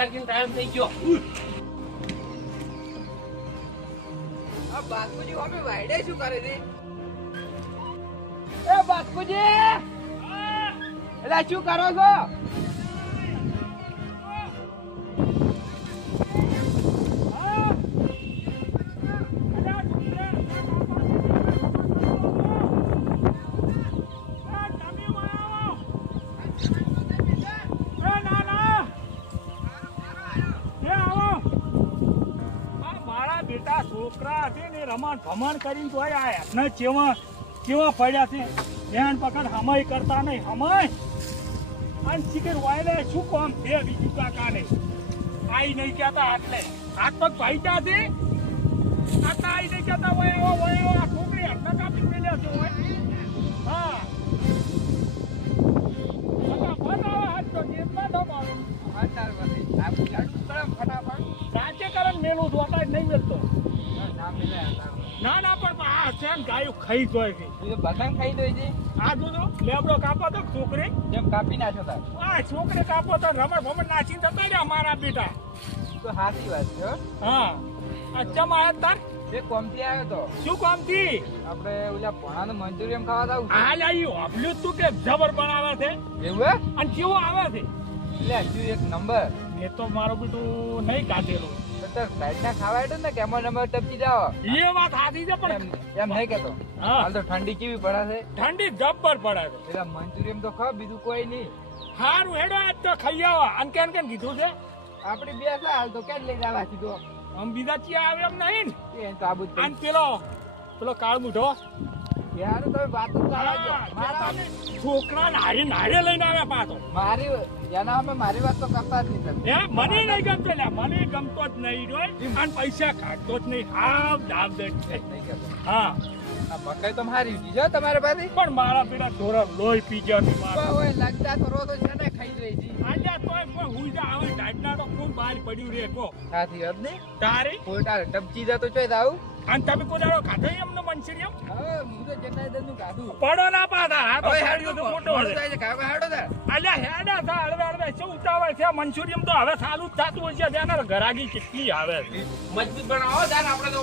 કરાકીનો time થઈ ગયો. આ બાપુજી હવે વાઈડે શું કરે છે એ બાપુજી! એટલે શું કરો છો? ભમણ કરીને તોય આ ને કેવા કેવા પડ્યા છે. બેન પકડ હમય કરતા નહીં હમાઈ અને શીખર વાયલે શું કામ બે બીજું કાકા ને આઈ નહીં કહેતા આટલે હાથ પગ ભાઈતા છે. આટલા આઈ નહીં કહેતા હોય એવો આ છોકરી હાથના કાપી મેલ્યા છે હોય. હા. ફટાફટ તો કરન મેલું છું નહીં મેલતો ના આ ના ના પણ આ છે ને ગાયું ખાઈ જોય છે ભગવાન ખાઈ દો છે? આ જોજો લેબડો કાપો તો છોકરી. જેમ કાપી નાખ્યો તા આ છોકરી કાપો તો રમણ ભમણ નાચી જતા રહ્યા મારા બેટા. તો સાચી વાત છે હા. આ ચમ આયા તાર? એ કોમથી આવ્યો તો? શું કોમથી? આપણે ઓલા ભણાનું મંચુરિયમ ખાવા જાવ હા આવ્યું આપલું તું કે જબર બનાવે છે? એવું હે? અને કેવું આવે છે? એટલે હજુ એક નંબર. એ તો મારું બેટું નહીં કાઢેલું. તો તાર ખાવા હેઠો ને કેમો નંબર ટપકી જાવ એ વાત સાચી છે પણ એમ નહીં કેતો. હાલ તો ઠંડી કેવી પડે છે? ઠંડી જબ્બર પડે છે. પેલા મંચુરિયન તો ખાવ બીજું કોઈ નહીં. હારું હેડો આજ તો ખાઈ આવો. અને કેમ કેમ કીધું છે? આપડી બે છે હાલ તો કેમ લઈ જવા સીધો આમ બીજા ચિયા આવે એમ નહીં ને? એ તો આબુ અને પેલો પેલો કાળ મુઠો યાર તમે વાતો કરવા જો મારા છોકરા નારે નારે લઈને આવ્યા પાછો. મારી એના અમે મારી વાત તો કરતા જ નહીં તમે. મને નહીં ગમતો લ્યા મને ગમતો જ નહીં રોય અને પૈસા કાઢતો જ નહીં. હાવ દાબ દેટ છે હા. મકાઈ તો મારી હતી જો પાસે. પણ મારા પેલા ઢોરા લોહી પી ગયા મારા. હોય લાગતા તો રોતો છે ને ખાઈ રહી છે. આજે તોય કોઈ હુઈ આવે ટાઈપના તો ખૂબ બહાર પડ્યું રે કો સાથી હદ નહીં. તારી? તારે ટપચી જતો ચોય આવું અને તમે કોઈ દાડો ખાધો એમનો મંચુરિયમ પડો ના પાતા હા તો હેડો તો. મોટો હેડો અલ્યા હેડા થા હળવે હળવે. શું ઉતાવળ છે? મંચુરિયમ તો હવે ચાલુ જ થતું હોય છે. ત્યાંના ઘરાગી કેટલી આવે. મજબૂત બનાવો તાર આપણે તો.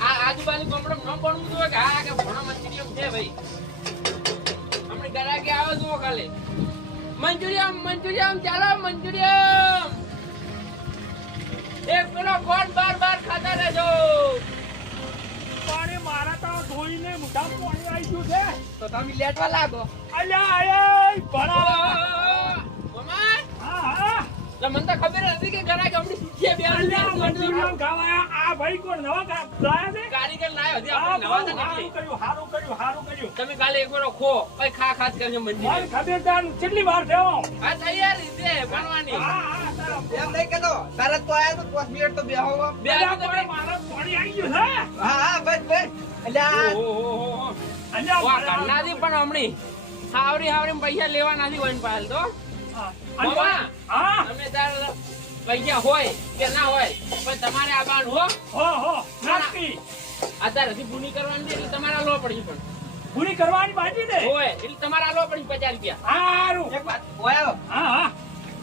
આ આજુબાજુ ગામડે ન પડવું જોઈએ કે હા કે ભણો મંચુરિયમ છે ભાઈ. હમણાં ઘરાગી આવે જુઓ ખાલી. મંચુરિયમ મંચુરિયમ ચાલો મંચુરિયમ એક પેલો કોણ બાર બાર ખાતા રહેજો. તો ધોઈને મોઢા પાણી આવી ગયું છે. તો તમે લેટવા લાગો. અલ્યા હા હા. મને તો ખબર હતી કે બે આ ભાઈ કોણ નવા લાયા છે? કારીગર લાયો હતી આપણે નવા હતા ને કર્યું હારું કર્યું હારું કર્યું. તમે કાલે ખો પછી ખા ખાસ કરજો મારી મંચુરિયમ ખબરદાર કેટલી વાર થયો? આ તૈયારી છે બનવાની હા હા એમ નહીં કહેતો તરત તો આયા તો પાંચ મિનિટ તો બેહો. બે અલ્યા મારા પાણી આવી ગયું હા હા બસ બસ. અલ્યા. ઓહોહોહો. અલ્યા વાહ, પણ હમણી. હાવરી હાવરી પૈસા લેવા નથી હોય ને પાલ તો. હા. મામા. હા. તમે તાર પૈસા હોય કે ના હોય પણ તમારે આ બાર હો. હો હો અત્યારે હજી ભૂની કરવાની એટલે તમારે લો પડી પણ. પૂરી કરવાની બાકી ને હોય એટલે તમારે લો પડી પચાસ રૂપિયા. હારું. એક વાત ઓયો હા હા.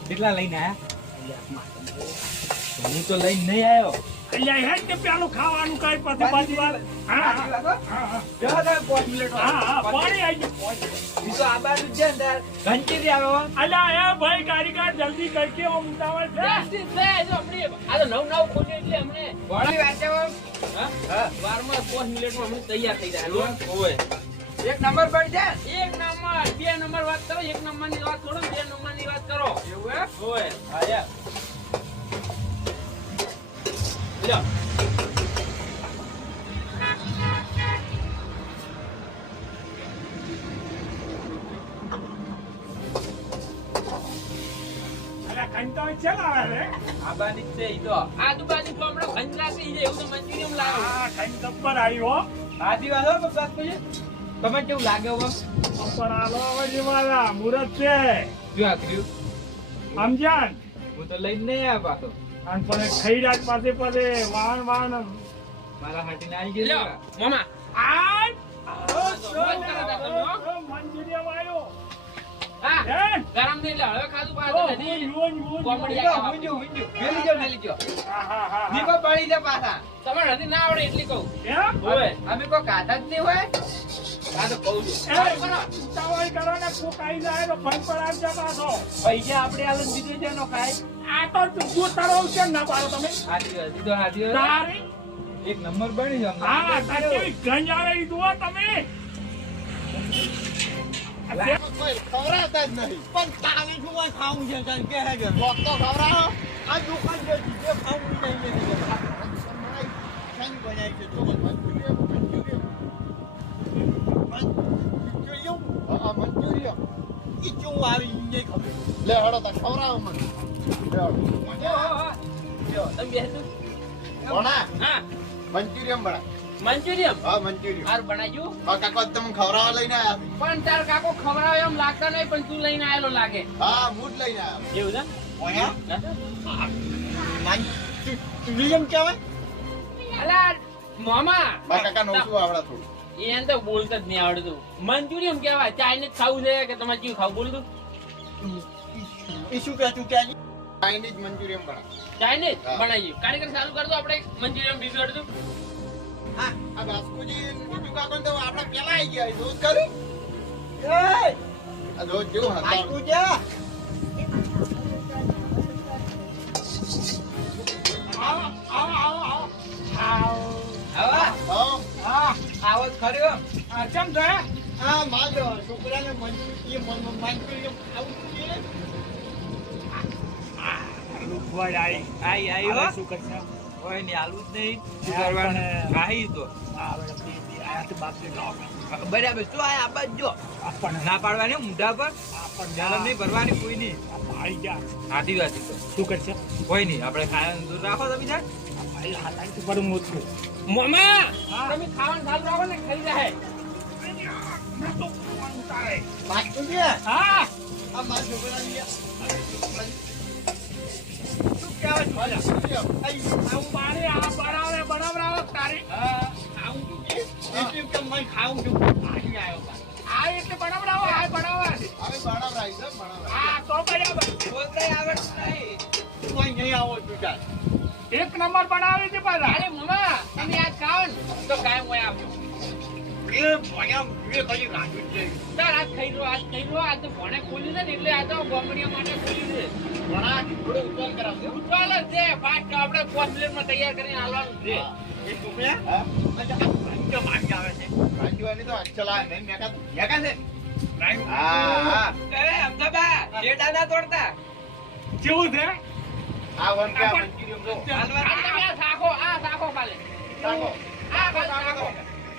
કેટલા લઈને આયા? હું તો લઈને નહીં આવ્યો અલ્યા હેડ કે પેલું ખાવાનું કઈ પછી પાછી હા હા હા હા. બેહો તમે પાંચ મિનિટ હા હા પાણી આવી ગયું. પાણી. ઈ તો આ બાજુ છે ને તાર ઘંટીથી અલ્યા એ ભાઈ કારીગર જલ્દી કરકે હું ઉતાવળ છે? જાસ્તી છે જો હમણી આ તો નવ નવ ખોલ્યું એટલે હમણે ઘોડી વાંચે હા. હા? બારમાં પાંચ મિનિટમાં હમણાં તૈયાર થઈ જાય. હોય એક નંબર પડી છે? એક નંબર બે નંબર વાત કરો એક નંબરની વાત કરો બે નંબરની વાત કરો. એવું હે હોય હા યાર તમે કેવું લાગે મુરત છે. સમજ્યા? હું તો લઈને નહીં આવ્યો પાછો. અને પછી ખાઈ રાત પાસે પાસે વાહન વાહન. મારા હાટીને આવી લ્યો મામા. આ ગરમ હવે ખાધું પાછું નથી. કોમેડી મેલી ગયો મેલી ગયો. પાડી દે પાછા. તમારે નથી ના આવડે એટલી કહું. એમ? અમે કોઈ કાઢા જ નહીં હોય? આ તો કહું છું. કરો ને કોક આઈ જાય તો ફોન પર આવજો પાછો. પૈસા આપણે આલન દીધું છે એનો ખાય? આ તો તું તારો કેમ ના પાડો તમે. હાથી દીધો હાથી હોય. એક નંબર બની જાય હા તારી ગંજ આવે ઈ જુઓ તમે. ખવડાવતા જ નહીં પણ તારે શું હોય ખાવું છે કારણ કે હે કે લોક તો ખવડાવો આ દુકાન જે ખાવું નહીં કે બનાવી છે મંચુરિયન હા મંચુરિયન ઈ કેવું આવી નહીં ખબર લે હડો તા ખવડાવો મને. લે હડો હો, તમે બેસો. ભણા હા મંચુરિયમ? હા મંચુરિયન હાર બનાવ્યું હા કાકા તમે ખવડાવવા લઈને આવ્યા પણ તાર કાકો ખવડાવે એમ લાગતા નહીં પણ તું લઈને આવેલો લાગે. હા મૂડ લઈને આવ્યા એવું છે? ઓયા? મંચુરિયન કહેવાય? અલા મામા. મારા કાકા નો શું આવડા થોડું. એને તો બોલતા જ નહીં આવડતું. મંચુરિયમ કેવાય ચાઇનીઝ ખાવું છે કે તમારે કેવું ખાવું? બોલતું શું કહે તું કે ચાઇનીઝ મંચુરિયન બના ચાઇનીઝ બનાવી. કાર્યક્રમ ચાલુ કરતો આપણે મંચુરિયમ બીજું અડધું હા આ બાસ્કુજી બીજું કાકો તો આપણે પેલા આવી ગયા રોજ કરી આ રોજ જેવું હતા આવો, આવો, આવો, આવો. આવો. આવા હા હા, આવો જ ખર્યો આ ચમ છે? આ માજો છોકરાને મંચુરિયન આવું છે આઈ. આઈ શું કરશે? કોઈ ની આલુ જ નહીં. શું હા, કરવાનું પણ- આહી તો. બરાબર શું આ આબા જ. ના પાડવાની મુઢા પર. જલમ નહીં ભરવાની કોઈ નહીં. હાથી વાતી શું કરશે? કોઈ નહીં આપણે ખાવાનું દૂર રાખો તમે મોટું. મામા. તમે ખાવાનું ચાલુ રાખો ને ખાઈ જાય હા. આ મારા છોકરાને એક નંબર બનાવે છે પાછા. અરે મામા તમે આજ ખાવ તો કાયમ હોય આપજો એ ભણ્યા એ કઈ રાખ્યું છે તાર આજ થઈ લો. આજ થઈ લો આજ તો ભણે ખોલ્યું છે ને એટલે આ તો ગોમડીઓ માટે ખોલ્યું છે ભણા થોડું ઉત્તર કરાવજો ઉઠવાલ જ છે પાંચ આપણે પ્લેટમાં તૈયાર કરીને આલવાનું છે એ છોકરા હા પંચ મારી આવે છે રાજવાની તો અચલા નહીં મેકા મેકા છે હા હા એ ડેટા ના તોડતા કેવું છે આ વન કે તમે આ આ શાખો કાલે તાકો આ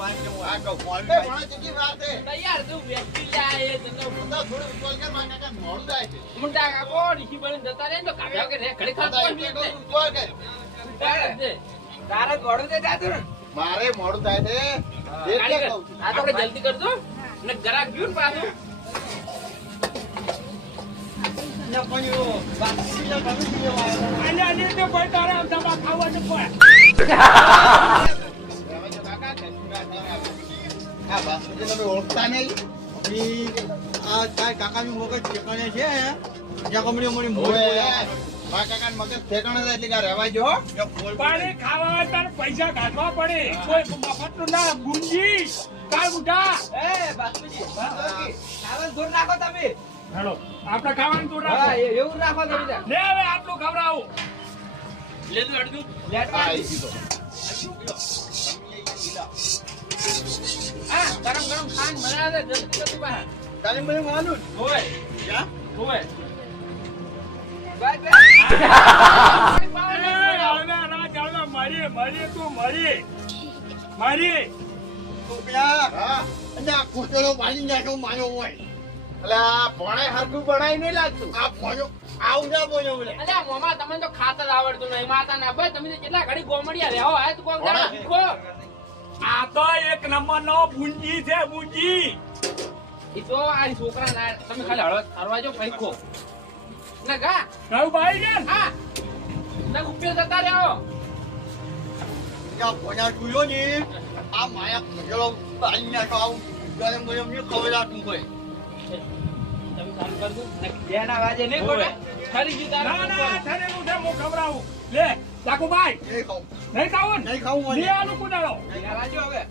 વાત છે હું આ કહું કોલ કે ભણન વાત છે. તૈયાર તું વ્યક્તિ એ તો થોડું ઉતોલ કે મારા કાકા મોડું જાય છે. મુંડા કાકો ઋષિ બળીને જતા રહે તો કાઢ્યા કે રે ઘડી ખાતો બધા હોય એટલે ને કહું ઉતોલ કે તારે જ છે. તારે દોડું તે જાતું મારે મોડું થાય છે. એટલે કહું છું. આ તો જલ્દી કરજો. ને ગરાક ગયું ને પાછું. ને પણ એવું બાસ્કુજી તમે શું લેવા આવ્યા આલે આલે તો કોઈ તારે અમદાવાદ ખાવાનું કોઈ? આ બાસ્કુજી તમે ઓળખતા નહીં. આ તાર કાકાનું મગજ ઠેકાણે છે. જ્યાં કમળી મળી મોડ મારા મગજ ઠેકાણે છે એટલે કે રહેવા જો. પાણી ખાવા તાર પૈસા કાઢવા પડે. કોઈ મફતનું ના ગુંજી. કાળ બુઢા એ બાસ્કુજી ખાવાનું દૂર રાખો તમે. હેલો. આપણે ખાવાનું હા એવું રાખો તમે લે હવે આટલું ખવડાવો. આ લેટવા આવી ગયો. હા ગરમ ગરમ ખાન મજા આવે જલ્દી કરતું બહાર તારે મને માનું હોય. ક્યાં હોય તમને તો ખાતર આવડતું નહીં. માતા ના ભાઈ તમે કેટલા ઘડી ગોમડિયા તું કોણ આ તો એક નંબર નો બુંજી છે બુંજી. એ તો આ છોકરા ના તમે ખાલી હળવા હળવા જો ફેંકો ના ગા. કયું ભાઈ છે હા. ના ઉપયોગ જતા રહ્યો. ભણ્યા જોયો ને? આ માયા ખજડો અહીંયા તો આવું ગરમ ગરમ ને ખવડાવતું હોય. તમે કામ કરજો. દો ને બેના વાજે નહીં પડે ખરી ગયું ના ના થરેલું હું ખવડાવું. લે. લાકુભાઈ નહીં ખાવું નહીં ખાવું ને? નહીં ખાવું લે આનું બેના વાજો હવે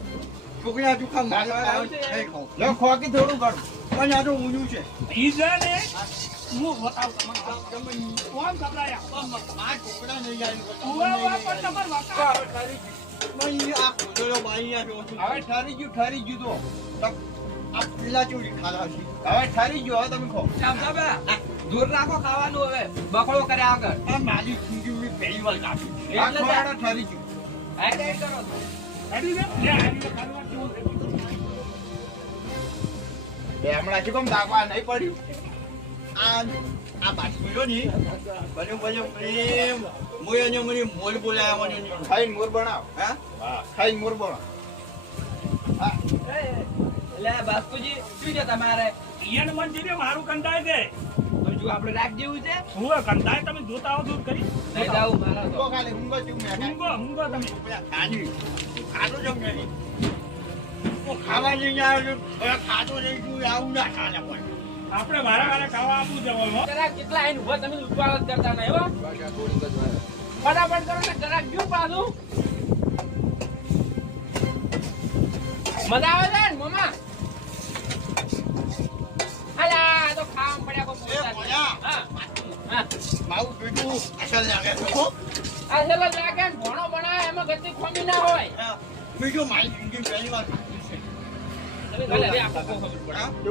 છોકરા ખા મારે નહીં ખાવું લો ખોકી થોડું કર. પણ આ તો ઊંધું છે. ઈ છે ને હું બતાવું તમને. કોણ આ છોકરા નહીં જાય પણ તમારે નહીં આ હવે ઠરી ગયું ઠરી ગયું તો. આ પેલા ચોરી ખાધા છે. હવે ઠરી ગયો હવે તમે ખો દૂર રાખો ખાવાનું હવે. બકડો કર્યા આગળ મારી જિંદગી મેં પહેલી વાર કાપી આ એટલે ખોવાડો ઠરી ગયું. હેડ હેડ કરો. તો. હેડી લે લે હેડી કેવું છે હમણાં શું કેમ દાખવા નહીં પડ્યું. આ આ બાજુ ને બને બને પ્રેમ. મોય ને મને મોલ બોલાયા મને. ખાઈને મોર બનાવ. હા? હા મોર બનાવ. એટલે બાસ્કુજી શું છે તમારે? ઈયન મંજીરે મારું કંટાય છે. આપણે રાખ જેવું છે. હું કંટાય તમે જોતા આવો દૂર કરી. લઈ જાઉં મારા તો. તો ખાલી છું મેં. હુંગો હુંગો તમે. પેલા ખાની ખાતો જમ નહીં ખાવા જઈને આવ્યો છું. હવે ખાતો છું આવું ના ખાને પણ આપણે વારે વાળા ખાવા જવાનું જરા કેટલા આઈને ઊભા તમે ઉપાડ જ કરતા નહીં હો. ફટાફટ કરો ને જરાક ગયું પાછું. મજા આવે છે ને મમા એમાં ગતિ હોય બીજું મારી પહેલી વાર છે.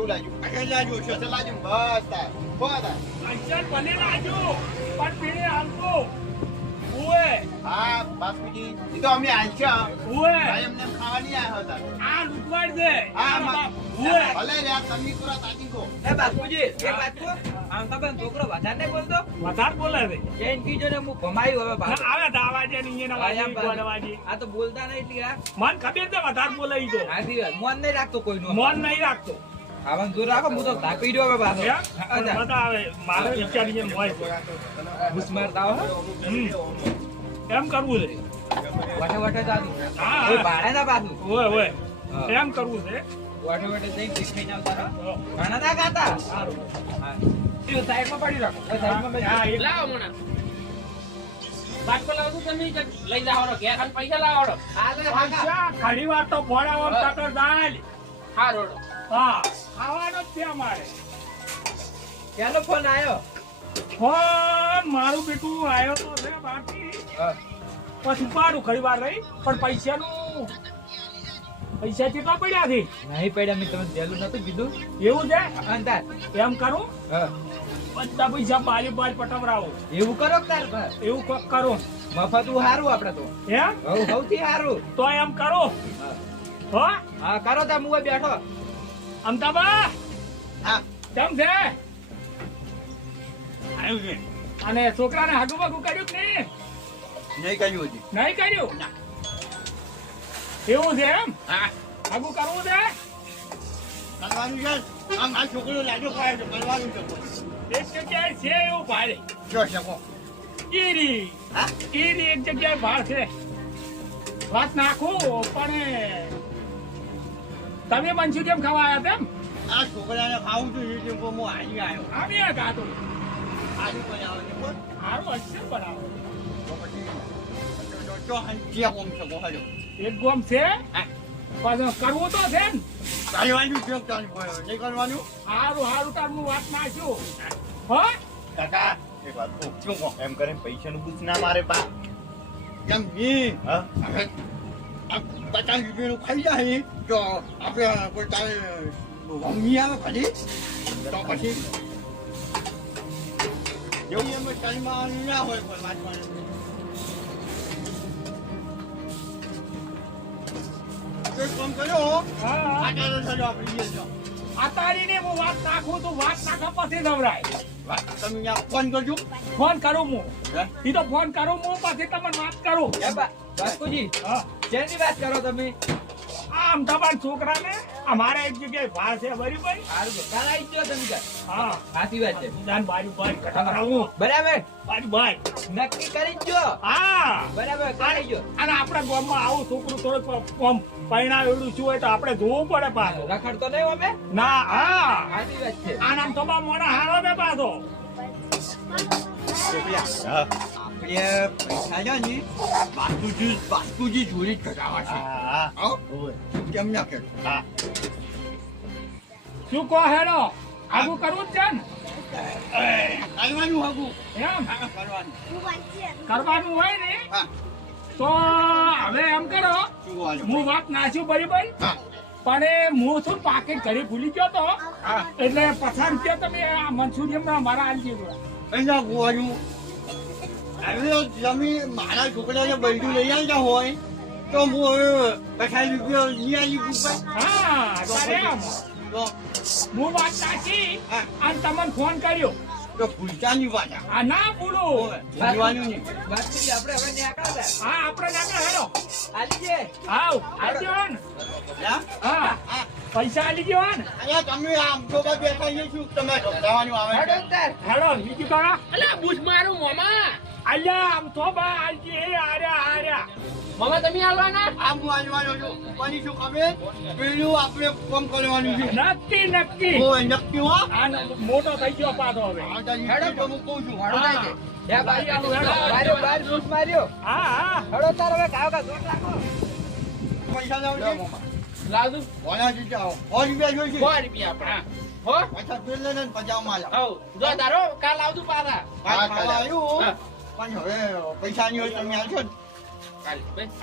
લાગ્યું અસલ લાગ્યું લાગ્યું બસ બસ બને નાજો પણ પીણે હાલતો ઉએ હા બાપુજી એ તો અમે આંચ્યા ઉએ ભાઈ એમને એમ ખાવા હતા. આ લૂંટવાડ દે. હા, આ મા- બાપ. ઉએ ભલે રે આ તમે પૂરા તાકી કહો એ બાસ્કુજી એક વાત આમ તો બેન છોકરો વધારે નહીં બોલતો. વધારે બોલે છે જૈન કીજો ને હું હવે ના, આવે તો આવાજે ને વાજે. આ તો બોલતા નહીં એટલી મન ખબર છે વધારે બોલે ઈ તો. વાત. મન નહીં રાખતો કોઈનું. મન નહીં રાખતો. આવા જોર રાખો હું તો ધાપી રહ્યો હવે પાછો. બધા આવે. મારે વિચારી એમ હોય. છે. ઘૂસ મારતા હો. એમ કરવું છે. વટે વટે જાતું હા, ભાડે ના પાછું ઓય ઓય એમ કરવું છે. વટે વટે જઈને ભીખ ખાઈને આવતા રહો. ઘણા ના ખાતા? સારું. હા. પેલું સાઈડમાં પડી રાખો. સાઈડમાં હા, લાવો મોણા. બાટકો લાવો તમે લઈ રો ઘેર ખાલી પૈસા લાવો આ કાકા. ઘણી વાર તો ભોળા ઓમ તકર દાલ હા રોડો હા. ખાવાનો જ છે અમારે. ક્યાંનો ફોન આવ્યો ફોન મારું બેટું આવ્યો તો છે બાકી. પછી ઉપાડું ખરી વાર રહી પણ પૈસાનું પૈસા કેટલા પડ્યા છે? નહીં પડ્યા મેં તમે પહેલું નતું કીધું. એવું છે? અંતર એમ કરું? બધા પૈસા બારી બાર પટવરાવો એવું કરો તાર એવું કોક કરું. મફત સારું આપડે તો. એમ હવ સૌથી સારું તો એમ કરો. હા. હો? હા કરો તા મુએ બેઠો. અમતાબા! હા. કેમ છે? આવ્યું છે. અને છોકરાને હાગુ બાગુ કર્યું કે નહીં? નહીં કર્યું હજી. નહીં કર્યું? એવું છે એમ? હા. હાગુ કરવું છે? કરવાનું છે. આમ આ છોકરો લાજો ખાય છે કરવાનું છે એક જગ્યાએ છે એવું ભાડે જો શકો. ઈરી હા? ઈરી એક જગ્યાએ ભાડ છે. વાત નાખો પણ તમે કેમ ખાવા આવ્યા તેમ આ છોકરાને ખાવું છું એટલે હું હાજી આવ્યો. આવી એક ગોમ છે? હા. કરવું તો છે ને. કરવાનું છે નહીં કરવાનું સારું સારું તાર હું વાત નાખ્યું હો? કાકા એક વાત કહો એમ કરે પૈસાનું બૂચ ના મારે પા કેમ હવે પચાસ રૂપિયાનું ખાઈ જાય તો આપણે કોઈ તારે મમ્મી આવે ખાલી. તો પછી એવું એમ ટાઈમમાં ના હોય કોઈ વાંચવાનું. કામ કર્યો હા. આ ચાલો ચાલો આપણે જઈએ છીએ. હું વાત નાખું તો વાત નાખા પછી નવરાય. તમે ફોન કરજો. ફોન કરું હું? ઈ તો ફોન કરું હું પછી તમને વાત કરું. એ બા- હા. જેની વાત કરો તમે? આમ તમારા છોકરાને અમારે એક જગ્યાએ ભાર છે બરાબર સારું કાલ આવી ગયો તમે. હા. સાચી વાત છે. જાન બાજુ બાજુ કટાવડાવું બરાબર. બાજુ ભાઈ. નક્કી કરી જો હા. બરાબર કરી જો અને આપણા ગામમાં આવું છોકરું થોડુંક આમ પરિણાવેલું છું હોય તો આપણે જોવું પડે પાછો. રખડતો નહીં અમે? ના હા. સાચી વાત છે. આ નામ બા મોડા હારો ને પાછો આપણે પૈસા છે ને બાસ્કુજી બાસ્કુજી જોડી જ છે. હા કેમ ના કે શું કહો હેરો આગું કરવું જ છે ને? કરવાનું આગું. એમ? કરવાનું. કરવાનું હોય ને? તો હવે એમ કરો હું વાત નાખ્યું બરાબર? પણ એ હું શું પાકીટ ઘરે ભૂલી ગયો તો. એટલે પસાર રૂપિયા તમે આ મનસુરિયમ મારા આલજી એના ગોવાનું હવે તમે મારા છોકરાને બૈઠું લઈ આવતા હોય તો હું હવે પચાસ રૂપિયા લઈ આવી હા વાત સાચી. અને તમને ફોન કર્યો? તો ભૂલતા પાછા આ. ના ભૂલો. ભૂલવાનું નહીં. આપણે કાઢા. હા આપણે હેલો. આવ ને હા? હા. પૈસા આલી ગયો ને અહીંયા તમે આમ તો બેઠા તમે સમજાવવાનું આવે હેડો? તાર. બીજું કરો. અલા બુશ મારું મામા. અલ્યા આમ તો બા આલજી એ આર્યા આર્યા. મામા તમે આલવાના આમ હું આજવાનો છું. કોની શું ખબર? પેલું આપણે કામ કરવાનું છે. નક્કી નક્કી. ઓય, નક્કી હો. આ મોટો થઈ ગયો પાછો હવે. હેડો. તો હું કહું છું હેડો હા. તાર. યા બારી હેડો. દૂધ માર્યો. હા હા. હેડો તાર હવે કાવ કા રાખો. પૈસા લાવ લો છે. લાવજો ઓલા જીતે આવો. સો રૂપિયા જોઈશે. સો રૂપિયા આપણા. હો. પાછા પેલે ને પજામા માલા હવ જો તારો કાલ આવજો પાછા. ખાવા આવ્યું હા. પણ હવે પૈસા ની હોય તમે આવશો ને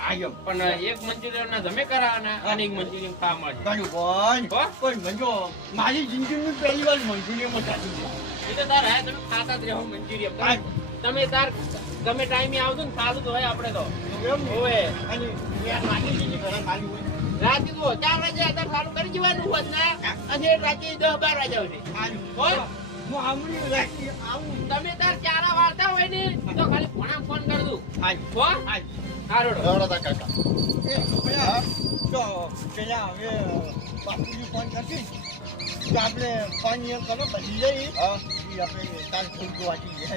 આવ્યો પણ એક મંચુરિયન ના તમે કરાવવાના અને એક મંચુરિયન ખાવા મળે પણ? પણ મંજો મારી જિંદગીની પહેલી વાર મંજૂરીમાં ચાલી છે એ તો તાર હા તમે ખાતા જ રહો મંચુરિયન. તમે તાર ગમે ટાઈમે આવજો ને ખાધું તો હોય આપણે તો. ને? અને મેં માગી ખાલી હોય. રાતે તો ચાર વાગે ચાલુ કરી દેવાનું હોત ને. અને રાતે દસ બાર વાગ્યા સુધી. તમે તાર ચારા વાળતા હોય ને તો ખાલી ફોના ફોન કર દઉં. હો? ખાલી હારોડો. એ ભયા, તો પેલા હવે બાપુજી ફોન કરશે આપણે ફોન એ કરો બધી જઈ પછી આપણે તાર થોડું વાંચી જઈએ.